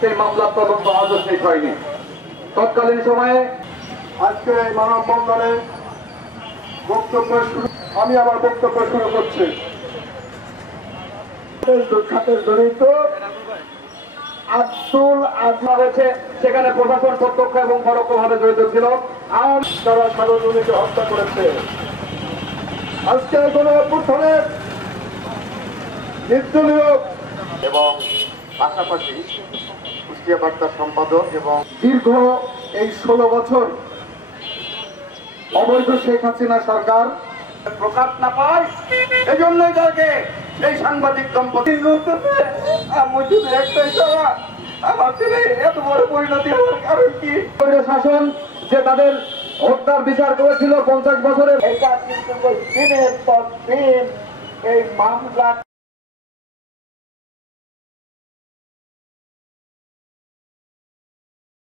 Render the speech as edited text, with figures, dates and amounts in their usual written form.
সেই মামলার তদন্ত আজও শেষ হয়নি। তৎকালীন সময়ে আজকে এই মানববন্ধনে আমি আমার বক্তব্য শুরু করছি। খাতের জড়িত আব্দুল আজমা হয়েছে, সেখানে প্রশাসন প্রত্যক্ষ এবং পরোক্ষভাবে জড়িত ছিল। তারা সাধারণকে হত্যা করেছে। আজকে কোন অভ্যুত্থানের নির্দলীয় এবং পাশাপাশি কুষ্টিয়া বার্তার সম্পাদক এবং দীর্ঘ এই 16 বছর অবৈধ শেখ হাসিনা সরকার প্রকাশ না পায়, এই জন্যই তাকে এই সাংবাদিক দম্পতি একটাই চাওয়া, আমার ছেলে এত বড় পরিণতি হওয়ার কারণ কি? শাসন যে তাদের হত্যার বিচার করেছিল 50 বছরের, এটা কিন্তু দিনের পর দিন এই মামলা